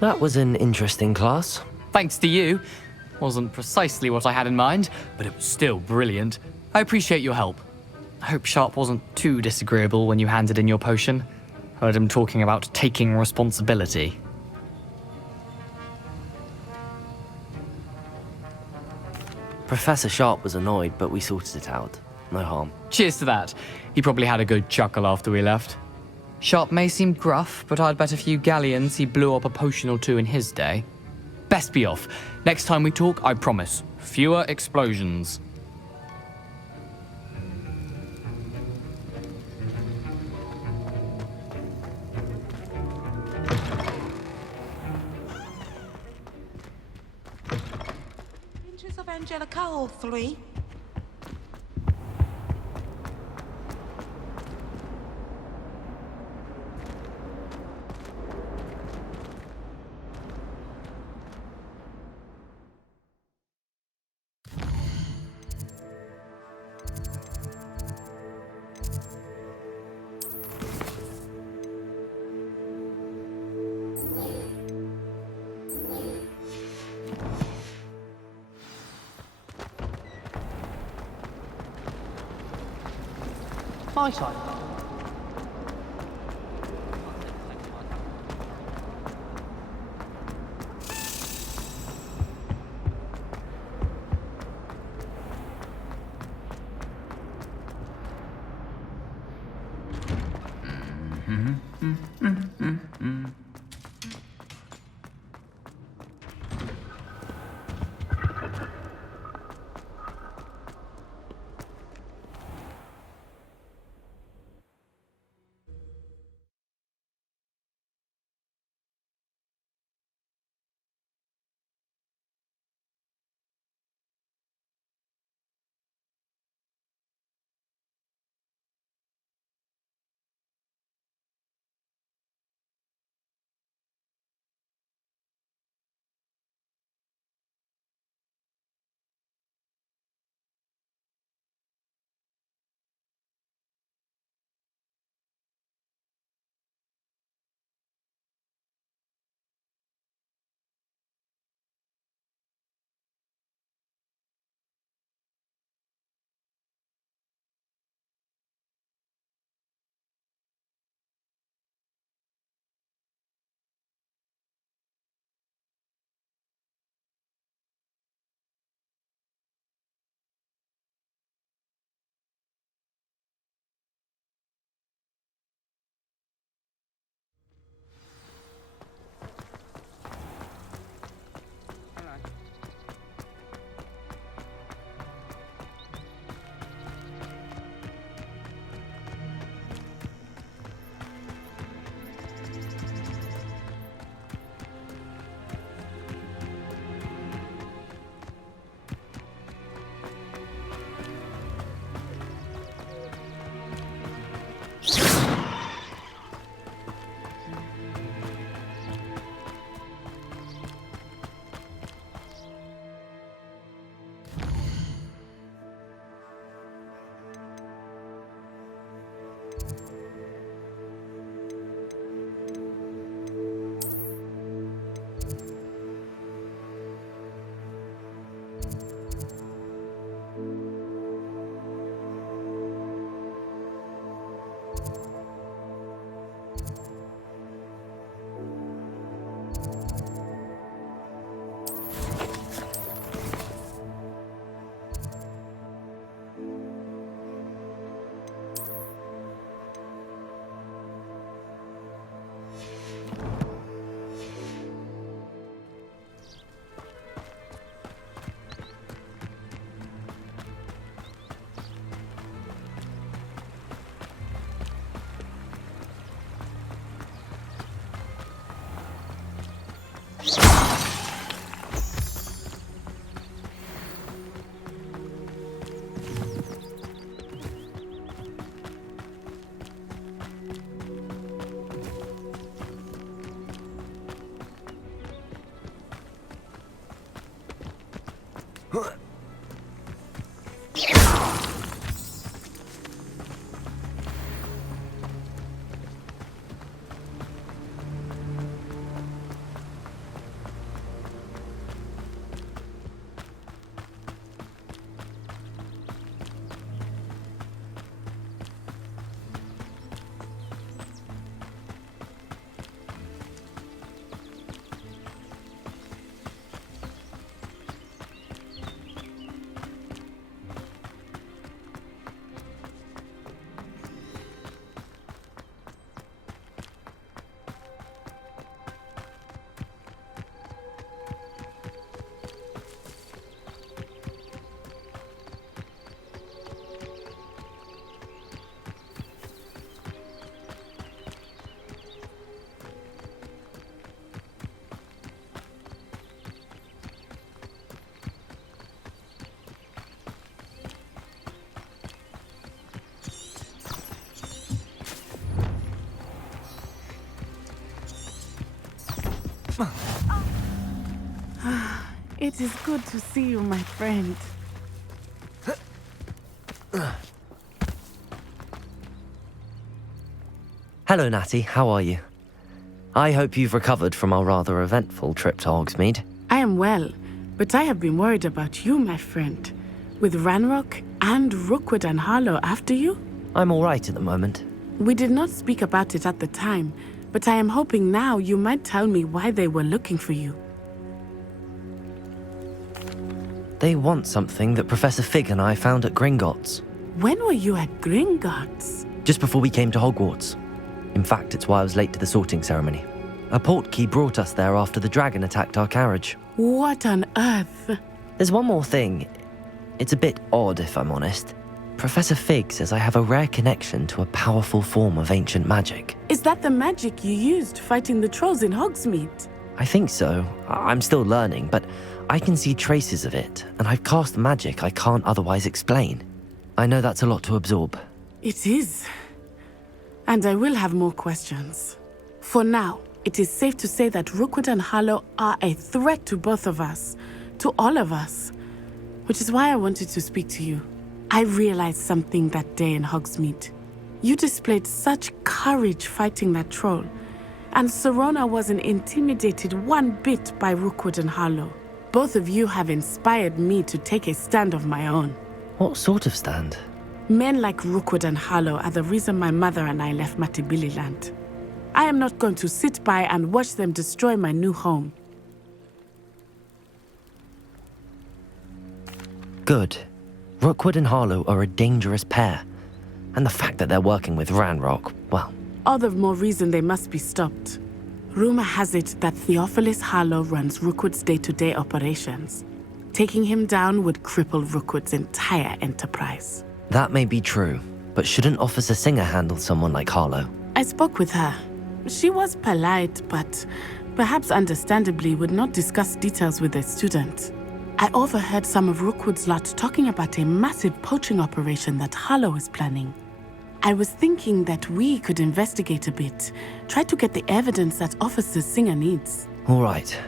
That was an interesting class. Thanks to you. Wasn't precisely what I had in mind, but it was still brilliant. I appreciate your help. I hope Sharp wasn't too disagreeable when you handed in your potion. Heard him talking about taking responsibility. Professor Sharp was annoyed, but we sorted it out. No harm. Cheers to that. He probably had a good chuckle after we left. Sharp may seem gruff, but I'd bet a few galleons he blew up a potion or two in his day. Best be off. Next time we talk, I promise, fewer explosions. Inches of Angelica, all three. My side. It is good to see you, my friend. Hello, Natty. How are you? I hope you've recovered from our rather eventful trip to Hogsmeade. I am well, but I have been worried about you, my friend. With Ranrock and Rookwood and Harlow after you? I'm all right at the moment. We did not speak about it at the time, but I am hoping now you might tell me why they were looking for you. They want something that Professor Fig and I found at Gringotts. When were you at Gringotts? Just before we came to Hogwarts. In fact, it's why I was late to the sorting ceremony. A portkey brought us there after the dragon attacked our carriage. What on earth? There's one more thing. It's a bit odd, if I'm honest. Professor Fig says I have a rare connection to a powerful form of ancient magic. Is that the magic you used fighting the trolls in Hogsmeade? I think so. I'm still learning, but I can see traces of it, and I've cast magic I can't otherwise explain. I know that's a lot to absorb. It is. And I will have more questions. For now, it is safe to say that Rookwood and Harlow are a threat to both of us, to all of us, which is why I wanted to speak to you. I realized something that day in Hogsmeade. You displayed such courage fighting that troll, and Serona wasn't intimidated one bit by Rookwood and Harlow. Both of you have inspired me to take a stand of my own. What sort of stand? Men like Rookwood and Harlow are the reason my mother and I left Matabeleland. I am not going to sit by and watch them destroy my new home. Good. Rookwood and Harlow are a dangerous pair. And the fact that they're working with Ranrock, well... All the more reason they must be stopped. Rumor has it that Theophilus Harlow runs Rookwood's day-to-day operations. Taking him down would cripple Rookwood's entire enterprise. That may be true, but shouldn't Officer Singer handle someone like Harlow? I spoke with her. She was polite, but perhaps understandably would not discuss details with a student. I overheard some of Rookwood's lot talking about a massive poaching operation that Harlow is planning. I was thinking that we could investigate a bit, try to get the evidence that Officer Singer needs. All right,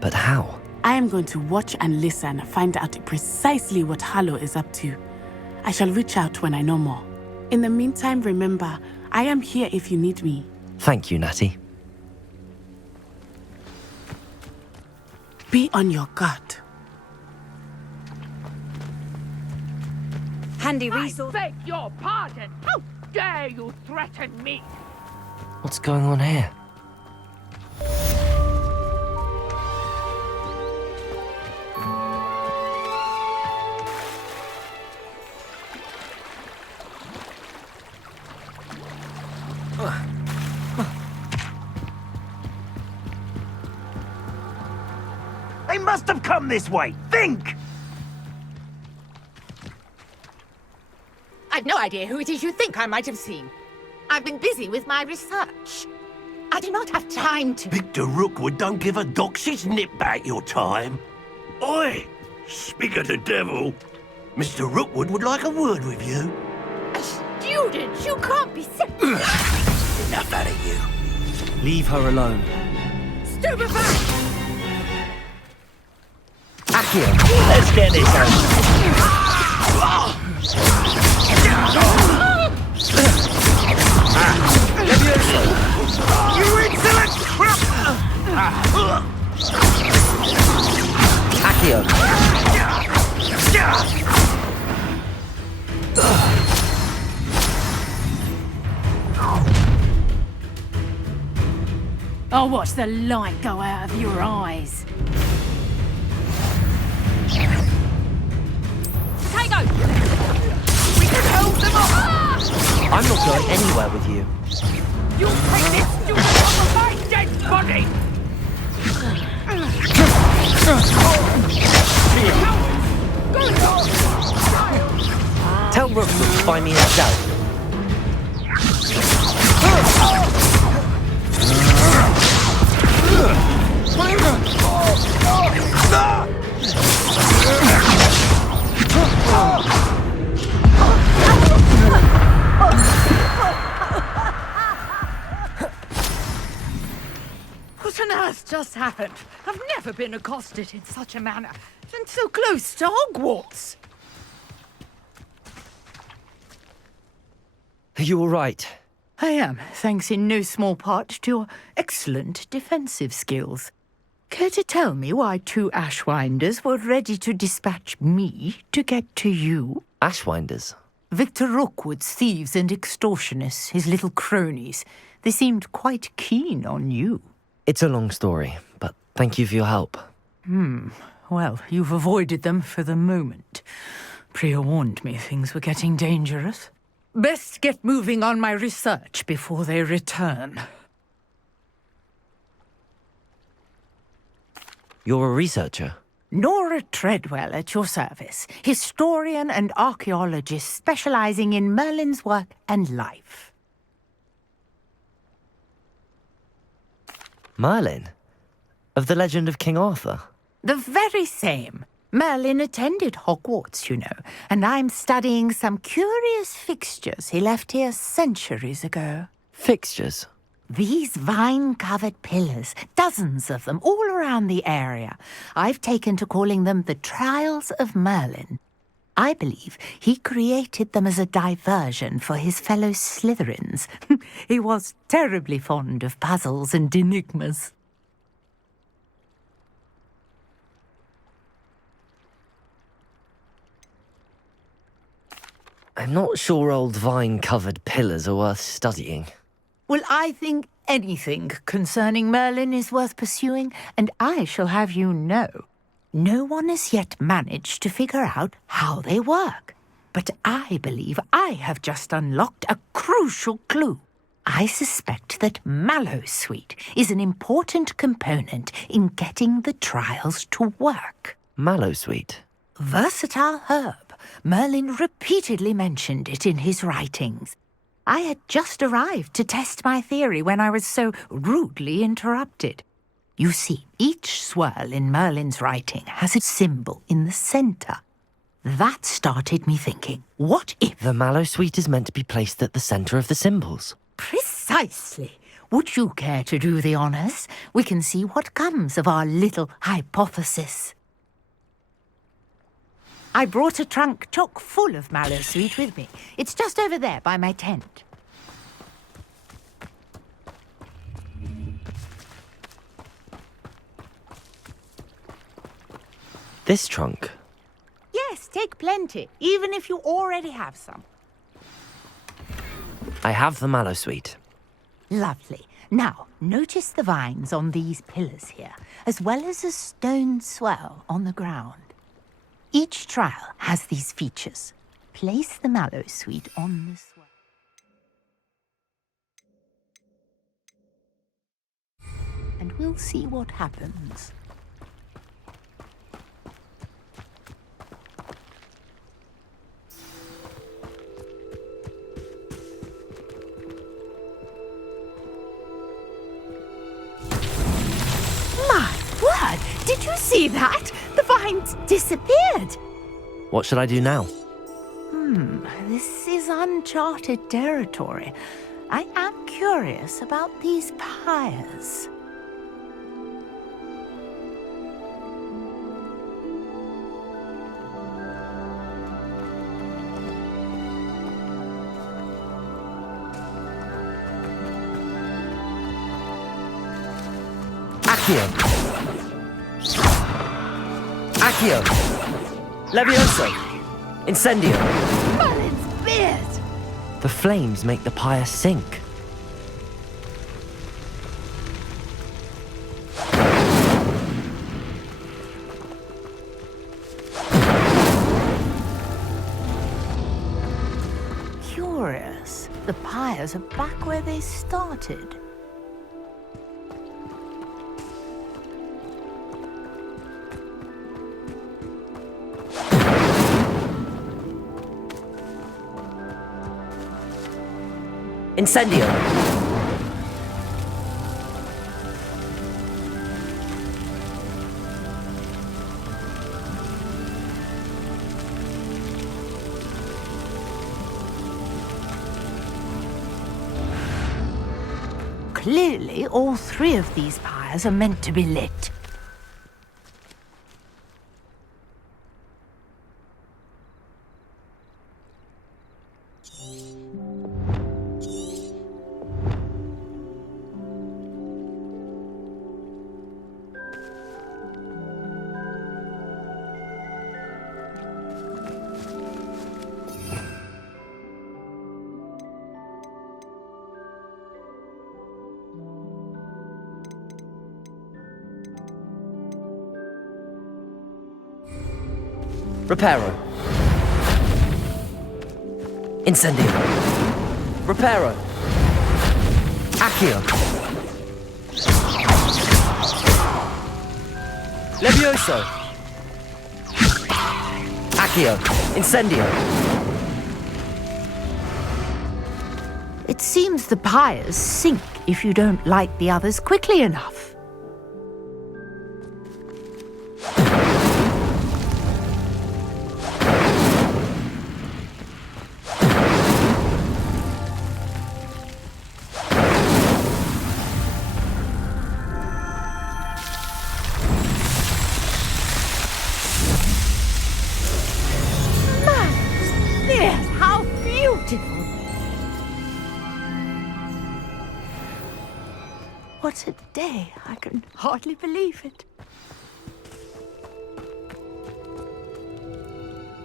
but how? I am going to watch and listen, find out precisely what Harlow is up to. I shall reach out when I know more. In the meantime, remember, I am here if you need me. Thank you, Natty. Be on your guard. Handy I resource. beg your pardon. How dare you threaten me? What's going on here? They must have come this way. Think! I've no idea who it is you think I might have seen. I've been busy with my research. I do not have time to... Victor Rookwood don't give a doxy's nip back your time. Oi! Speak of the devil. Mr. Rookwood would like a word with you. A student? You can't be so... Enough out of you. Leave her alone. Stupefied! Accio, Let's get this over. You insolent crap! Accio. I'll watch the light go out of your eyes. Tango! We can hold them off! I'm not going anywhere with you. You take this student off of my dead body! Tell Rookwood to find me himself. What on earth just happened? I've never been accosted in such a manner, and so close to Hogwarts. Are you all right? I am, thanks in no small part to your excellent defensive skills. Care to tell me why 2 Ashwinders were ready to dispatch me to get to you? Ashwinders? Victor Rookwood's thieves and extortionists, his little cronies. They seemed quite keen on you. It's a long story, but thank you for your help. Well, you've avoided them for the moment. Priya warned me things were getting dangerous. Best get moving on my research before they return. You're a researcher? Nora Treadwell at your service, historian and archaeologist specializing in Merlin's work and life. Merlin? Of the legend of King Arthur? The very same. Merlin attended Hogwarts, you know, and I'm studying some curious fixtures he left here centuries ago. Fixtures? These vine-covered pillars, dozens of them, all around the area. I've taken to calling them the Trials of Merlin. I believe he created them as a diversion for his fellow Slytherins. He was terribly fond of puzzles and enigmas. I'm not sure old vine-covered pillars are worth studying. Well, I think anything concerning Merlin is worth pursuing, and I shall have you know, no one has yet managed to figure out how they work. But I believe I have just unlocked a crucial clue. I suspect that Mallowsweet is an important component in getting the trials to work. Mallowsweet? Versatile herb. Merlin repeatedly mentioned it in his writings. I had just arrived to test my theory when I was so rudely interrupted. You see, each swirl in Merlin's writing has a symbol in the center. That started me thinking, what if... The Mallowsweet is meant to be placed at the center of the symbols. Precisely. Would you care to do the honors? We can see what comes of our little hypothesis. I brought a trunk chock full of Mallowsweet with me. It's just over there by my tent. This trunk? Yes, take plenty, even if you already have some. I have the Mallowsweet. Lovely. Now, notice the vines on these pillars here, as well as a stone swell on the ground. Each trial has these features. Place the Mallowsweet on the swell. And we'll see what happens. My word! Did you see that? The vines disappeared. What should I do now? This is uncharted territory. I am curious about these pyres. Accio! Accio! Levioso! Incendio! Merlin's beard! The flames make the pyre sink. Curious. The pyres are back where they started. Incendio! Clearly, all three of these pyres are meant to be lit. Reparo. Incendio. Reparo. Accio. Levioso. Accio. Incendio. It seems the pyres sink if you don't light the others quickly enough. Yes, how beautiful! What a day! I can hardly believe it.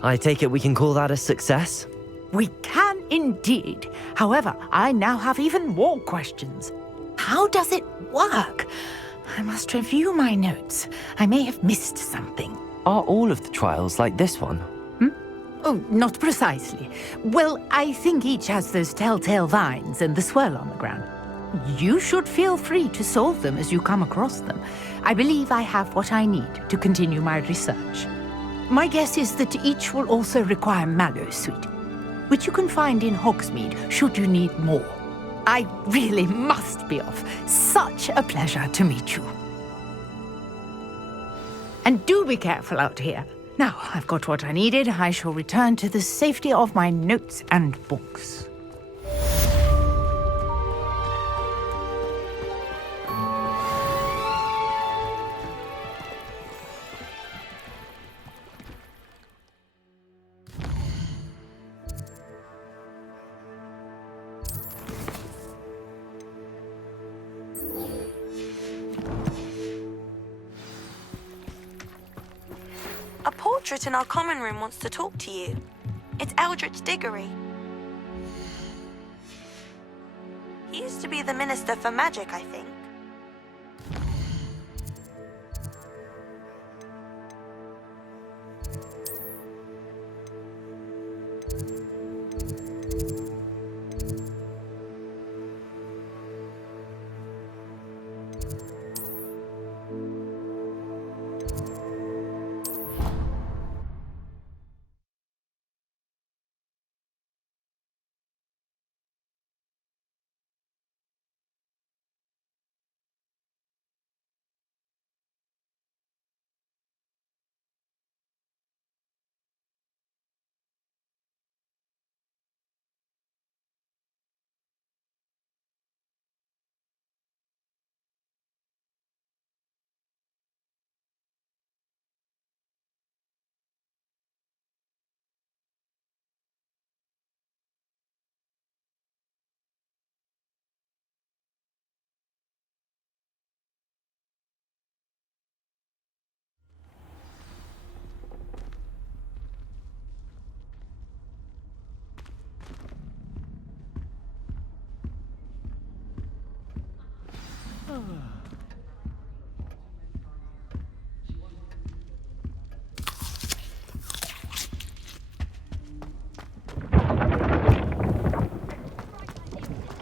I take it we can call that a success? We can indeed. However, I now have even more questions. How does it work? I must review my notes. I may have missed something. Are all of the trials like this one? Oh, not precisely. Well, I think each has those telltale vines and the swirl on the ground. You should feel free to solve them as you come across them. I believe I have what I need to continue my research. My guess is that each will also require mallow sweet, which you can find in Hogsmeade should you need more. I really must be off. Such a pleasure to meet you. And do be careful out here. Now I've got what I needed, I shall return to the safety of my notes and books. A portrait in our common room wants to talk to you. It's Eldritch Diggory. He used to be the Minister for Magic, I think.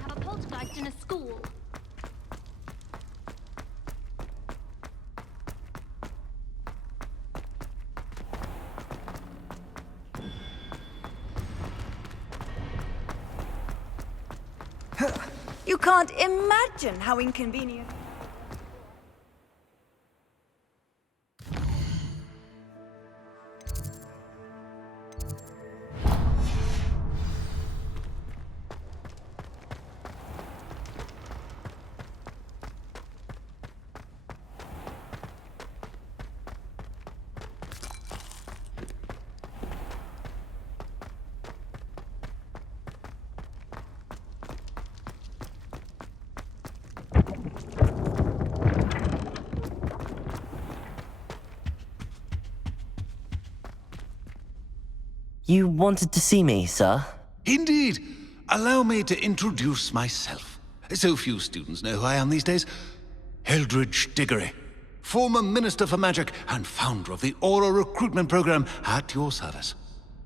Have a poltergeist in a school. You can't imagine how inconvenient. You wanted to see me, sir? Indeed. Allow me to introduce myself. So few students know who I am these days. Eldridge Diggory, former Minister for Magic and founder of the Aura Recruitment Program, at your service.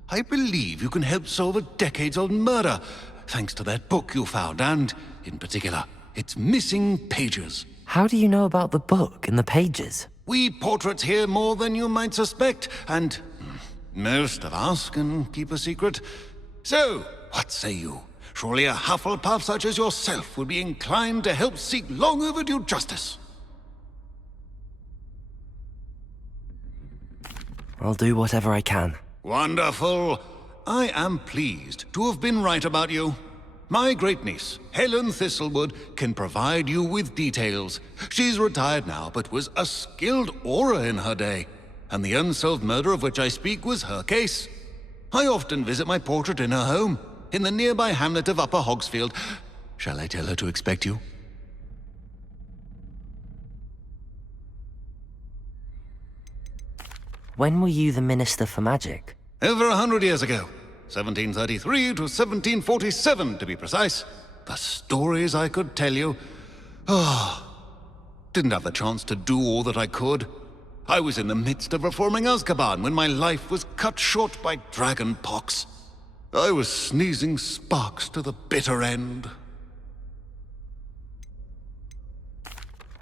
I believe you can help solve a decades-old murder, thanks to that book you found, and, in particular, its missing pages. How do you know about the book and the pages? We portraits hear more than you might suspect, and most of us can keep a secret. So, what say you? Surely a Hufflepuff such as yourself would be inclined to help seek long overdue justice. I'll do whatever I can. Wonderful. I am pleased to have been right about you. My great-niece, Helen Thistlewood, can provide you with details. She's retired now, but was a skilled aura in her day. And the unsolved murder of which I speak was her case. I often visit my portrait in her home, in the nearby hamlet of Upper Hogsfield. Shall I tell her to expect you? When were you the Minister for Magic? Over 100 years ago. 1733 to 1747, to be precise. The stories I could tell you. Didn't have the chance to do all that I could. I was in the midst of reforming Azkaban when my life was cut short by dragon pox. I was sneezing sparks to the bitter end.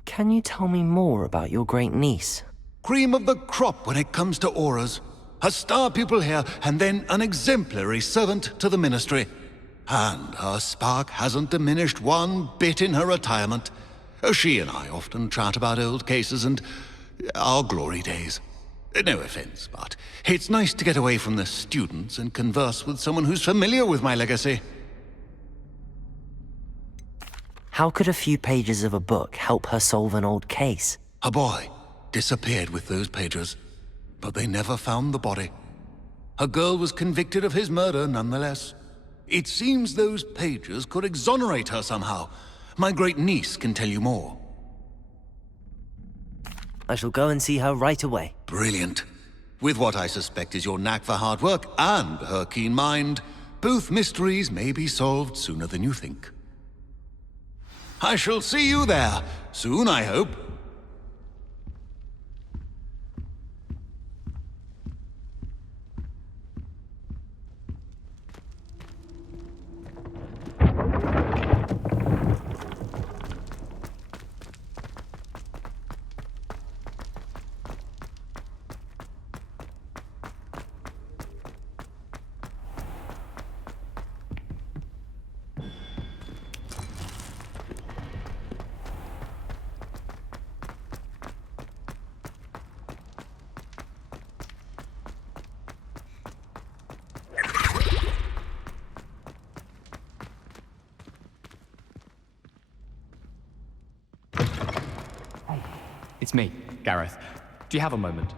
Can you tell me more about your great niece? Cream of the crop when it comes to auras. A star pupil here, and then an exemplary servant to the ministry. And her spark hasn't diminished one bit in her retirement. She and I often chat about old cases and our glory days. No offense, but it's nice to get away from the students and converse with someone who's familiar with my legacy. How could a few pages of a book help her solve an old case? A boy disappeared with those pages, but they never found the body. A girl was convicted of his murder nonetheless. It seems those pages could exonerate her somehow. My great-niece can tell you more. I shall go and see her right away. Brilliant. With what I suspect is your knack for hard work and her keen mind, both mysteries may be solved sooner than you think. I shall see you there, soon I hope. It's me, Gareth. Do you have a moment?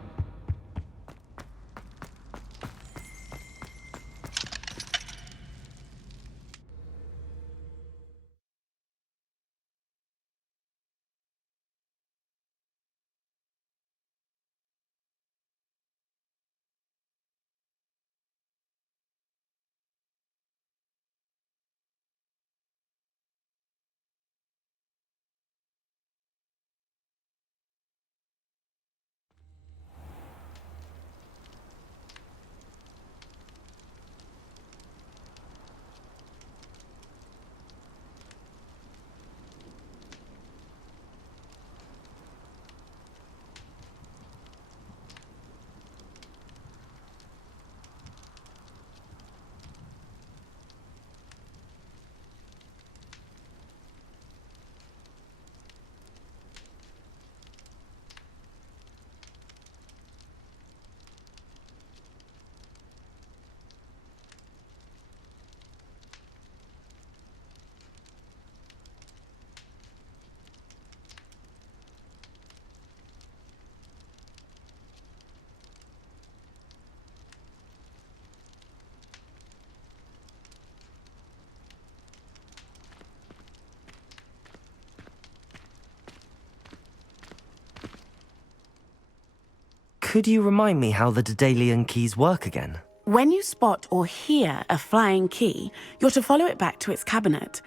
Could you remind me how the Daedalian keys work again? When you spot or hear a flying key, you're to follow it back to its cabinet.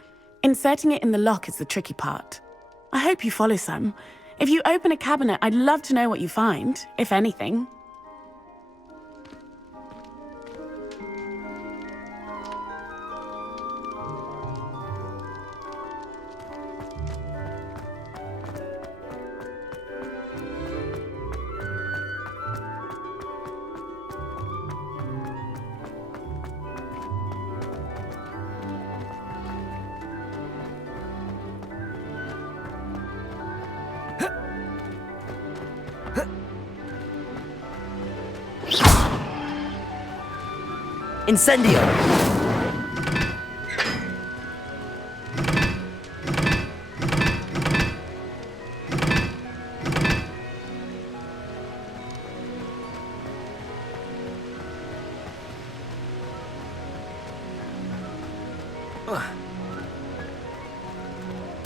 Inserting it in the lock is the tricky part. I hope you follow some. If you open a cabinet, I'd love to know what you find, if anything. Incendio!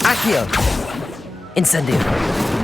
Accio! Incendio!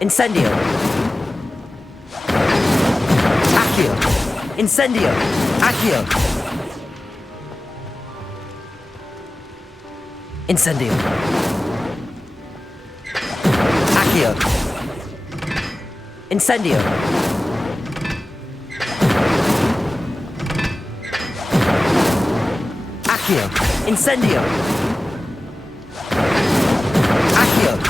Incendio! Accio! Incendio! Accio! Incendio! Accio! Incendio! Accio! Incendio! Accio!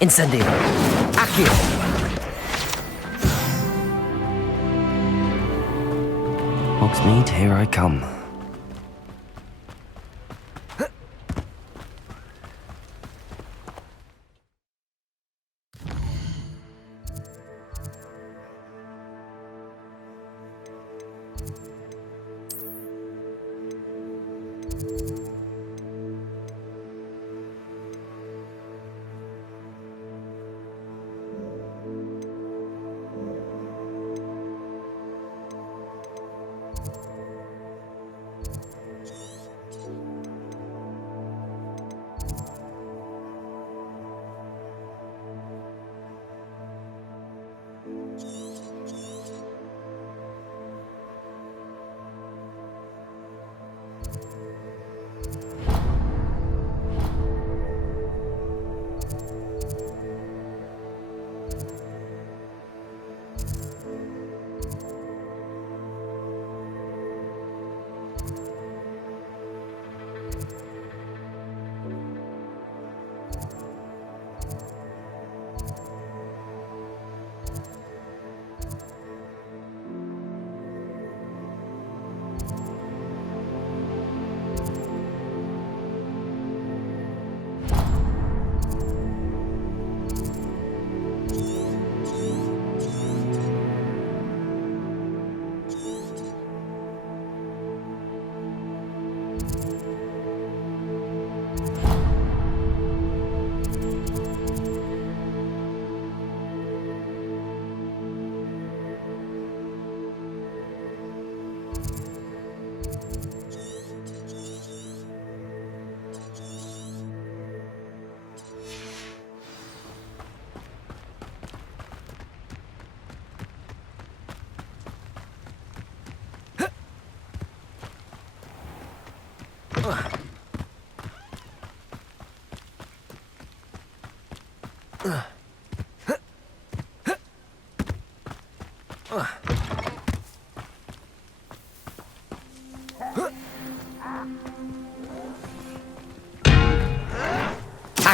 Incendio! Accio! Hogsmeade, here I come.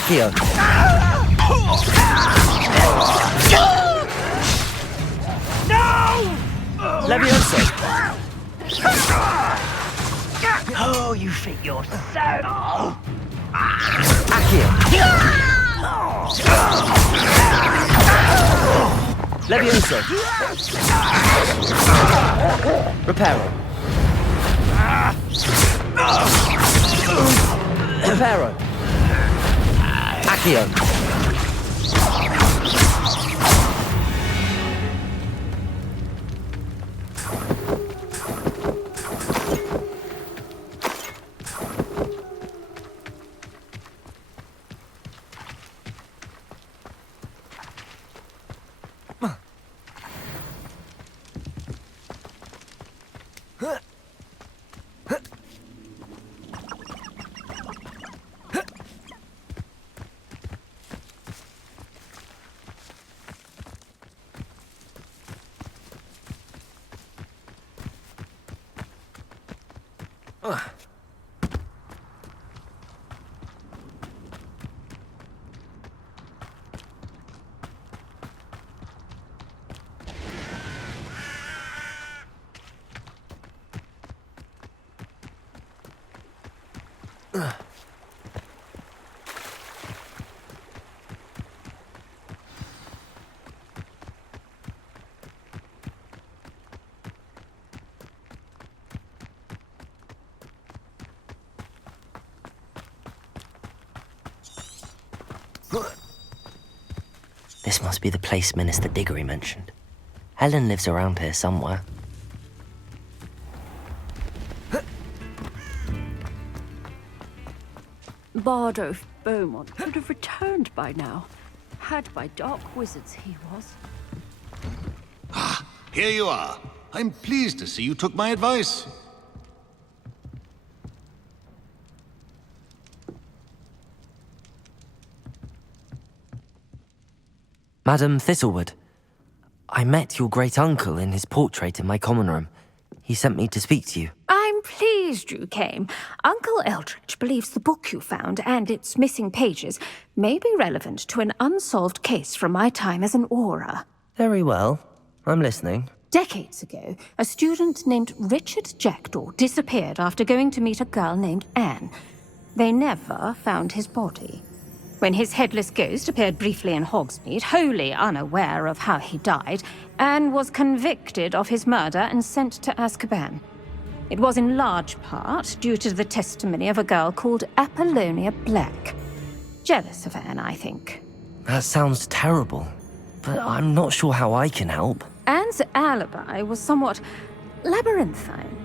Accio! No! Levioso! Oh, you think you're so... Accio! Levioso! Reparo! Reparo! Accio! This must be the place Minister Diggory mentioned. Helen lives around here somewhere. Bardolph Beaumont would have returned by now. Had by dark wizards he was. Ah, here you are. I'm pleased to see you took my advice. Madam Thistlewood, I met your great-uncle in his portrait in my common room. He sent me to speak to you. I'm pleased pleased you came. Uncle Eldridge believes the book you found and its missing pages may be relevant to an unsolved case from my time as an Auror. Very well. I'm listening. Decades ago, a student named Richard Jackdaw disappeared after going to meet a girl named Anne. They never found his body. When his headless ghost appeared briefly in Hogsmeade, wholly unaware of how he died, Anne was convicted of his murder and sent to Azkaban. It was in large part due to the testimony of a girl called Apollonia Black. Jealous of Anne, I think. That sounds terrible, but I'm not sure how I can help. Anne's alibi was somewhat labyrinthine.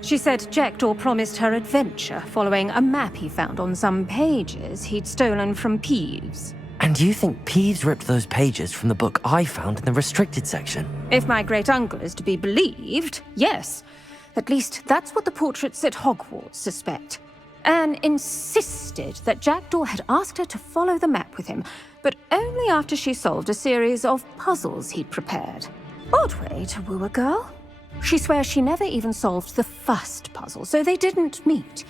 She said Jackdaw promised her adventure following a map he found on some pages he'd stolen from Peeves. And you think Peeves ripped those pages from the book I found in the restricted section? If my great-uncle is to be believed, yes. At least that's what the portraits at Hogwarts suspect. Anne insisted that Jackdaw had asked her to follow the map with him, but only after she solved a series of puzzles he'd prepared. Odd way to woo a girl. She swears she never even solved the first puzzle, so they didn't meet.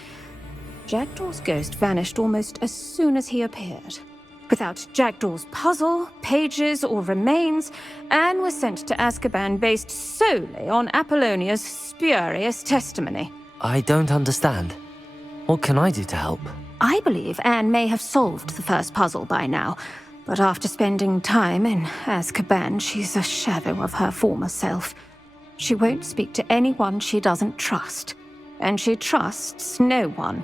Jackdaw's ghost vanished almost as soon as he appeared. Without Jackdaw's puzzle, pages, or remains, Anne was sent to Azkaban based solely on Apollonia's spurious testimony. I don't understand. What can I do to help? I believe Anne may have solved the first puzzle by now, but after spending time in Azkaban, she's a shadow of her former self. She won't speak to anyone she doesn't trust, and she trusts no one.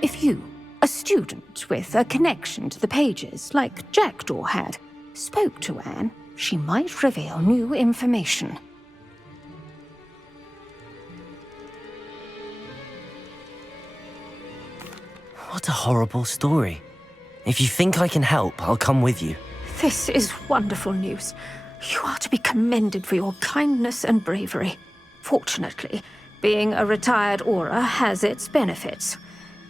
If you, a student with a connection to the pages, like Jackdaw had, spoke to Anne, she might reveal new information. What a horrible story. If you think I can help, I'll come with you. This is wonderful news. You are to be commended for your kindness and bravery. Fortunately, being a retired Auror has its benefits.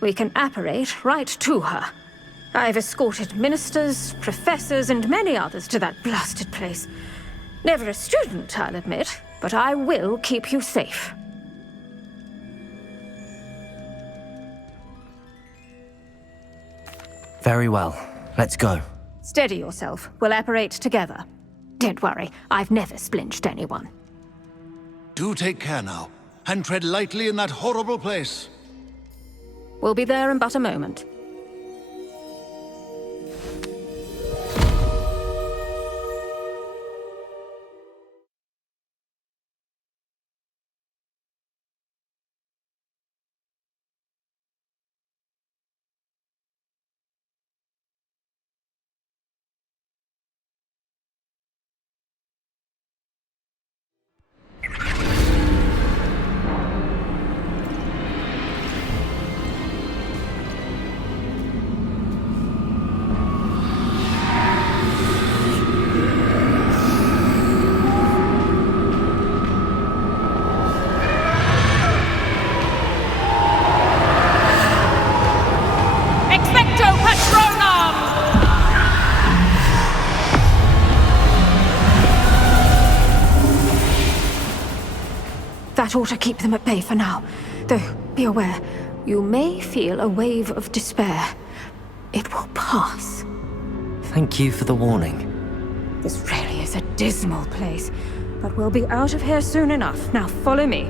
We can apparate right to her. I've escorted ministers, professors, and many others to that blasted place. Never a student, I'll admit, but I will keep you safe. Very well. Let's go. Steady yourself. We'll apparate together. Don't worry, I've never splinched anyone. Do take care now, and tread lightly in that horrible place. We'll be there in but a moment. That ought to keep them at bay for now. Though, be aware, you may feel a wave of despair. It will pass. Thank you for the warning. This really is a dismal place, but we'll be out of here soon enough. Now follow me.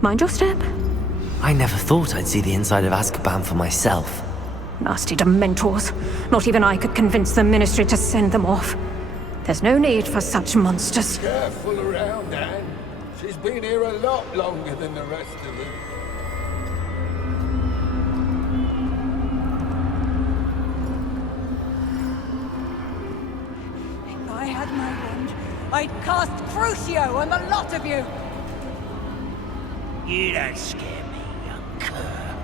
Mind your step. I never thought I'd see the inside of Azkaban for myself. Nasty Dementors. Not even I could convince the Ministry to send them off. There's no need for such monsters. Careful around, Anne. She's been here a lot longer than the rest of them. If I had my wand, I'd cast Crucio on the lot of you! You don't scare me, young cur.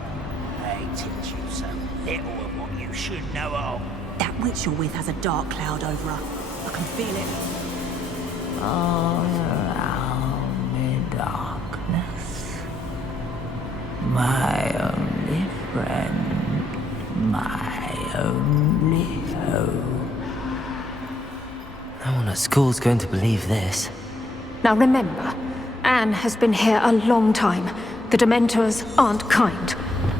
I teach you so little of what you should know of. That witch you're with has a dark cloud over her. I can feel it. All around me darkness. My only friend, my only hope. No one at school's going to believe this. Now remember, Anne has been here a long time. The Dementors aren't kind.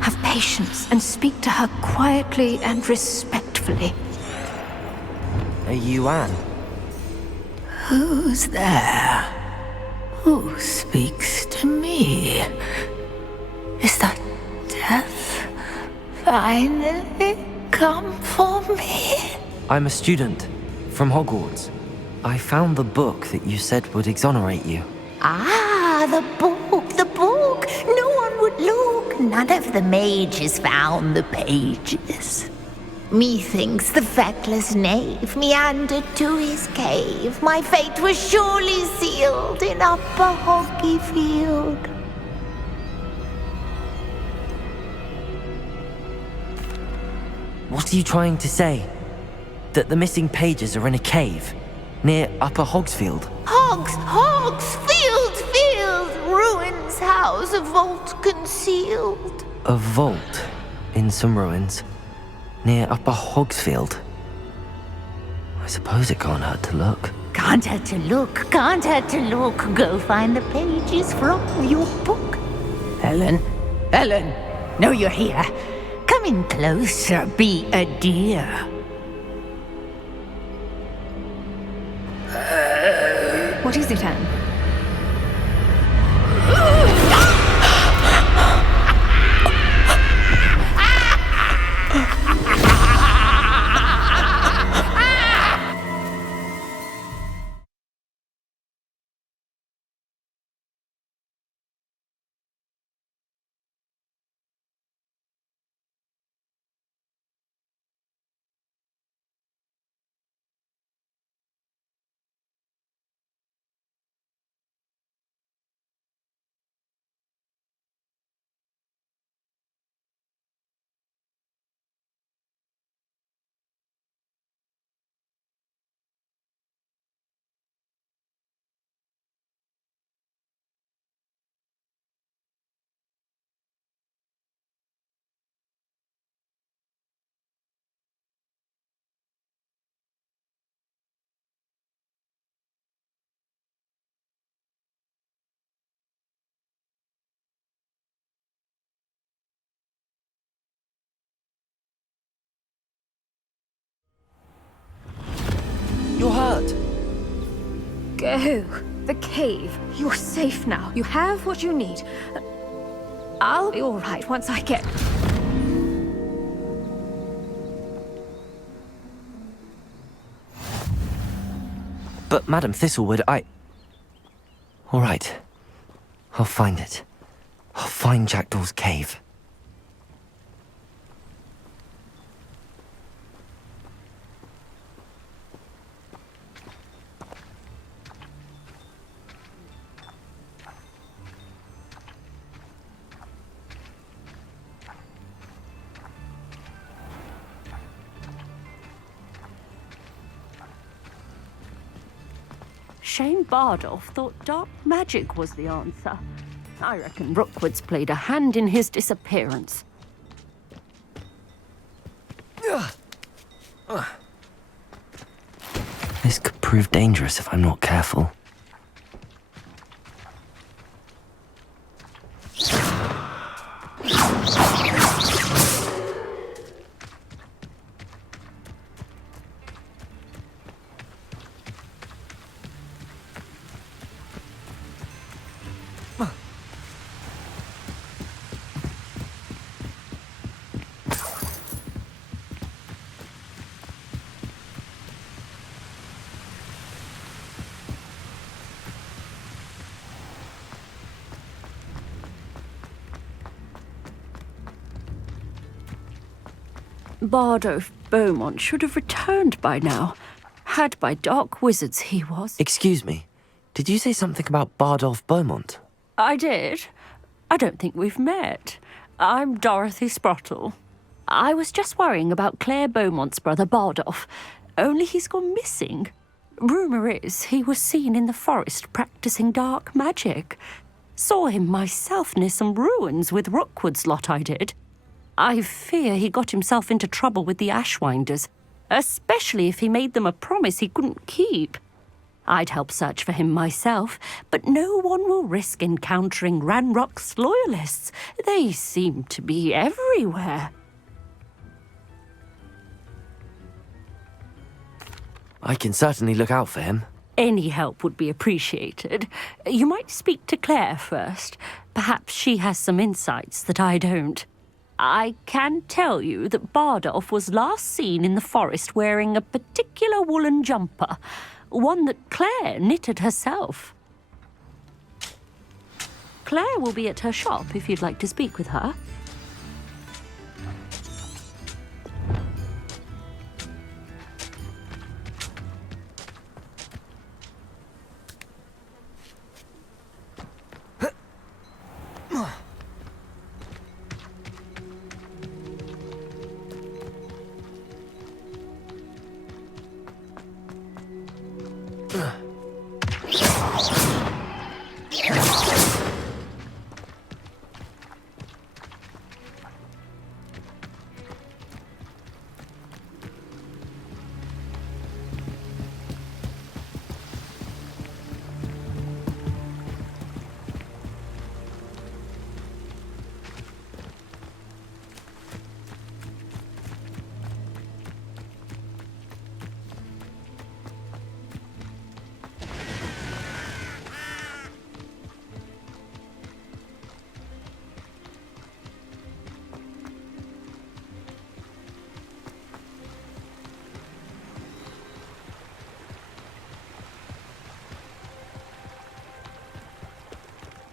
Have patience and speak to her quietly and respectfully. Are you Anne? Who's there? Who speaks to me? Is that death finally come for me? I'm a student from Hogwarts. I found the book that you said would exonerate you. Ah, the book, the book. No one would look. None of the mages found the pages. Methinks the feckless knave meandered to his cave. My fate was surely sealed in Upper Hoggyfield. What are you trying to say? That the missing pages are in a cave near Upper Hogsfield? Field, ruins house, a vault concealed. A vault in some ruins near Upper Hogsfield. I suppose it can't hurt to look. Can't hurt to look, can't hurt to look. Go find the pages from your book. Helen, know you're here. Come in closer, be a dear. What is it, Anne? You're hurt. Go. The cave. You're safe now. You have what you need. I'll be all right once I get... But Madam Thistlewood, All right. I'll find it. I'll find Jackdaw's cave. Shane Bardolph thought dark magic was the answer. I reckon Rookwood's played a hand in his disappearance. This could prove dangerous if I'm not careful. Bardolph Beaumont should have returned by now. Had by dark wizards he was. Excuse me. Did you say something about Bardolph Beaumont? I did. I don't think we've met. I'm Dorothy Sprottle. I was just worrying about Claire Beaumont's brother Bardolph. Only he's gone missing. Rumour is he was seen in the forest practicing dark magic. Saw him myself near some ruins with Rookwood's lot I did. I fear he got himself into trouble with the Ashwinders, especially if he made them a promise he couldn't keep. I'd help search for him myself, but no one will risk encountering Ranrock's loyalists. They seem to be everywhere. I can certainly look out for him. Any help would be appreciated. You might speak to Claire first. Perhaps she has some insights that I don't. I can tell you that Bardolph was last seen in the forest wearing a particular woolen jumper, one that Claire knitted herself. Claire will be at her shop if you'd like to speak with her.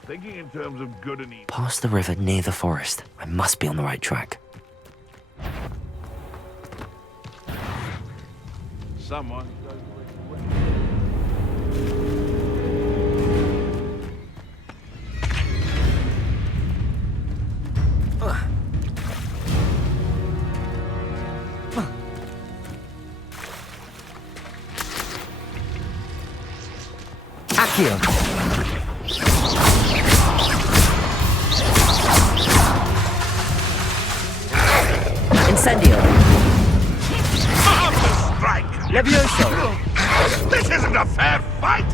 Thinking in terms of good and evil. Past the river near the forest. I must be on the right track. Someone. Accio! Incendio! Strike! Levioso! This isn't a fair fight!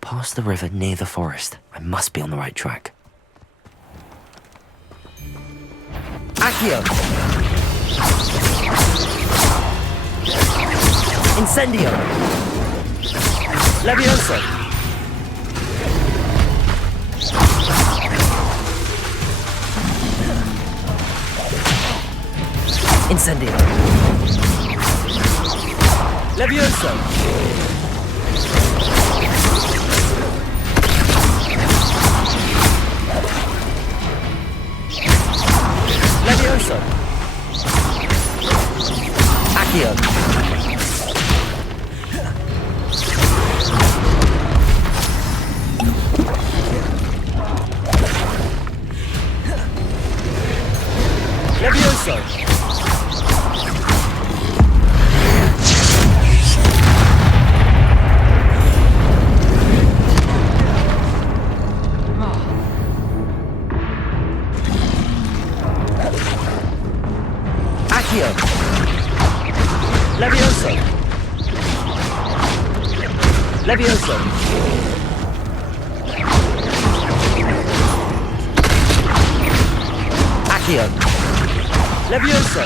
Past the river near the forest. I must be on the right track. Accio! Incendio! Levioso! Incendio! Levioso! Accio. Levioso. Levioso. Accio. Levioso.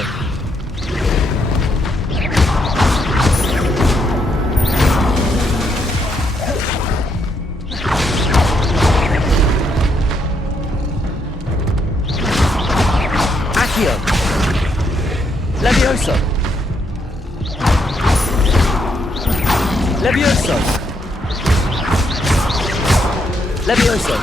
Accio. Levioso. Levioso. Levioso.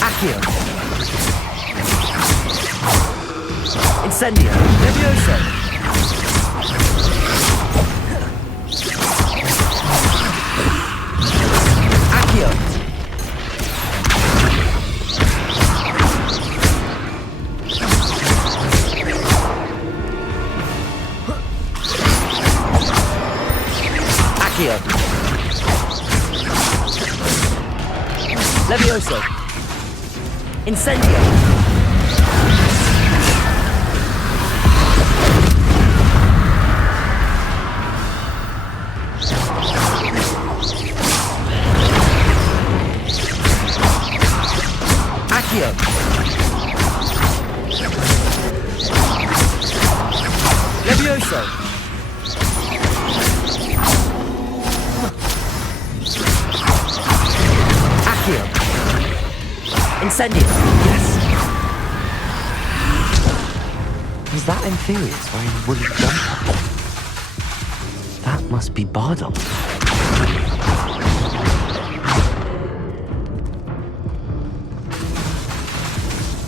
Accio. Incendio. Levioso. Accio. Accio. Levioso. Incendio. Accio. Levioso. Accio. Incendio. Yes. Was that Inferius wearing a woolly jumper? That must be Bardolph.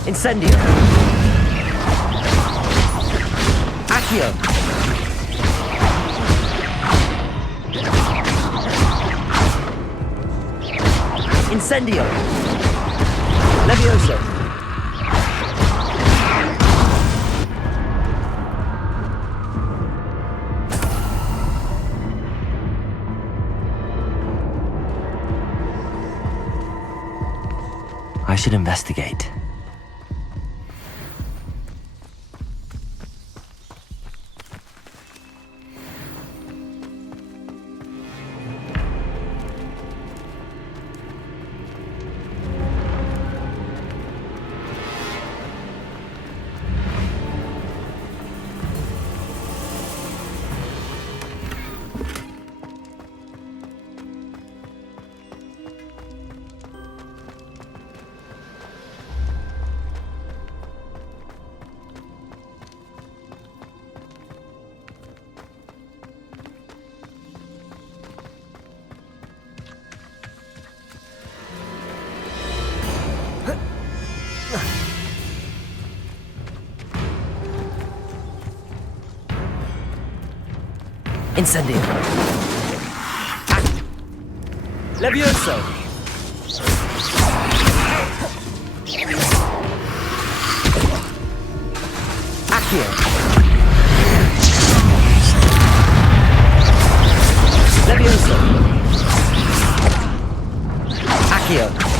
Incendio. Accio. Incendio. Levioso. I should investigate. Incendio. Levioso. Accio. Levioso. Accio.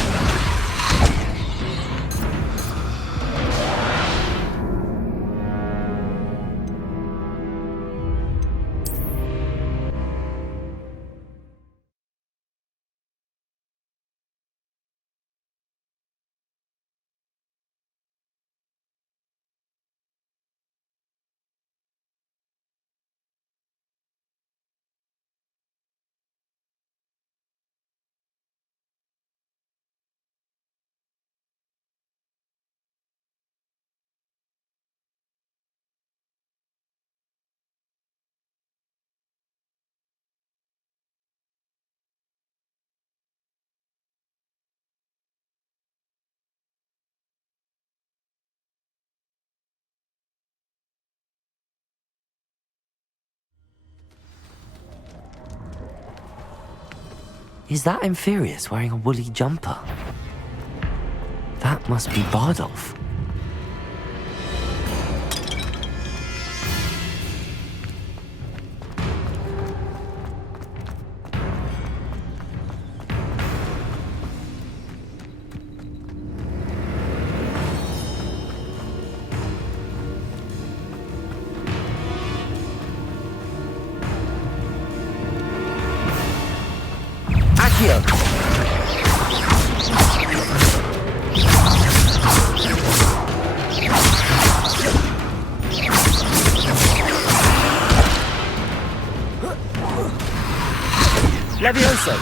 Is that Inferius wearing a woolly jumper? That must be Bardolph. Accio! Levioso!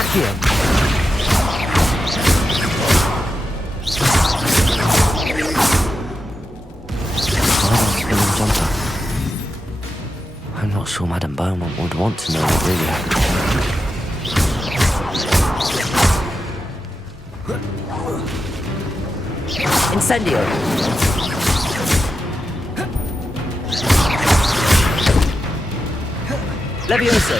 Accio! I'm not sure Madame Beaumont would want to know what really happened. Incendio! Levioso!